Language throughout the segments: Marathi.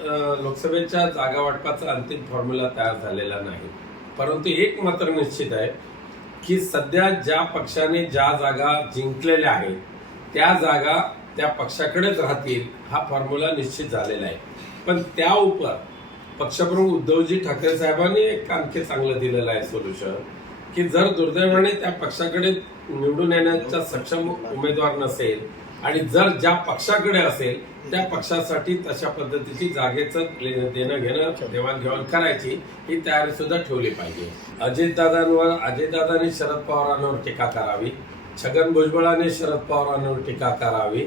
लोकसभेच्या जागा वाटपाचा अंतिम फॉर्म्युला तयार झालेला नाही. परंतु एक मात्र निश्चित आहे की सध्या ज्या पक्षाने ज्या जागा जिंकलेल्या आहेत त्या जागा त्या पक्षाकडेच राहतील हा फॉर्म्युला निश्चित झालेला आहे. पण त्या उपर पक्षप्रमुख उद्धवजी ठाकरे साहेबांनी एक आणखी चांगलं दिलेलं आहे सोल्युशन की जर दुर्दैवाने त्या पक्षाकडे निवडून येण्याचा सक्षम उमेदवार नसेल आणि जर ज्या पक्षाकडे असेल त्या पक्षासाठी तशा पद्धतीची जागेचं देणं घेणं देवाणघेवाण करायची ही तयारी सुद्धा ठेवली पाहिजे. अजितदादांवर अजितदादांनी शरद पवारांवर टीका करावी. छगन भुजबळाने शरद पवारांवर टीका करावी.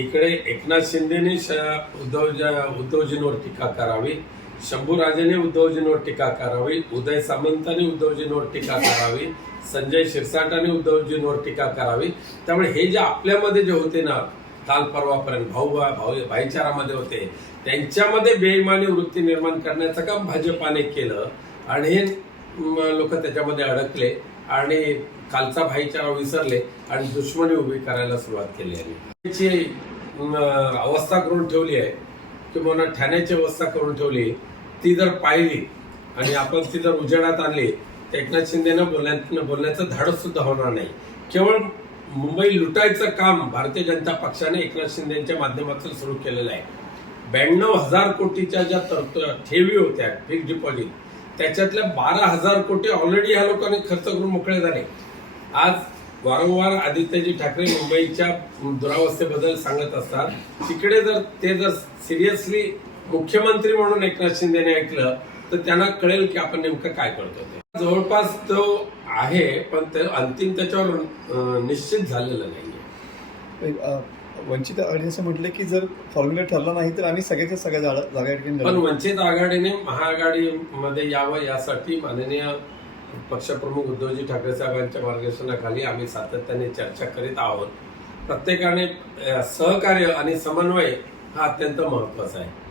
इकडे एकनाथ शिंदेने श- उद्धव उद्धवजींवर टीका करावी. शंभूराजेने उद्धवजींवर टीका करावी उदय सामंतांनी उद्धवजींवर टीका करावी संजय शिरसाटाने उद्धवजींवर टीका करावी. त्यामुळे हे जे आपल्यामध्ये जे होते ना काल परवापर्यंत भाऊ भाऊ भाईचारामध्ये होते त्यांच्यामध्ये बेईमानी वृत्ती निर्माण करण्याचं काम भाजपाने केलं आणि हे लोक त्याच्यामध्ये अडकले आणि कालचा भाईचारा विसरले आणि दुश्मनी उभी करायला सुरुवात केली आहे अवस्था करून ठेवली आहे. किंवा ठाण्याची व्यवस्था करून ठेवली ती जर पाहिली आणि आपण ती जर उजेडात आणली तर एकनाथ शिंदेनं बोलण्या बोलण्याचं धाडस सुद्धा होणार नाही. केवळ मुंबई लुटायचं काम भारतीय जनता पक्षाने एकनाथ शिंदेच्या माध्यमातून सुरू केलेलं आहे. ब्याण्णव हजार कोटीच्या ज्या तर ठेवी होत्या फिक्स डिपॉझिट त्याच्यातल्या बारा हजार कोटी ऑलरेडी ह्या लोकांनी खर्च करून मोकळे झाले. आज वारंवार आदित्यजी ठाकरे मुंबईच्या दुरावस्थेबद्दल सांगत असतात. तिकडे जर ते जर सिरियसली मुख्यमंत्री म्हणून एकनाथ शिंदेने ऐकलं तर त्यांना कळेल की आपण नेमकं काय करतो ते. जवळपास तो आहे पण ते अंतिम त्याच्यावर निश्चित झालेलं नाहीये. अ, वंचित आघाडीने असं म्हटलं की जर फॉर्म्युला ठरला नाही तर आम्ही सगळ्याच्या सगळ्या जागा पण. वंचित आघाडीने महाआघाडीमध्ये यावं यासाठी माननीय पक्षप्रमुख उद्धवजी ठाकरे साहेबांच्या मार्गदर्शनाखाली आम्ही सातत्याने चर्चा करीत आहोत. प्रत्येकाने सहकार्य आणि समन्वय हा अत्यंत महत्त्वाचा आहे.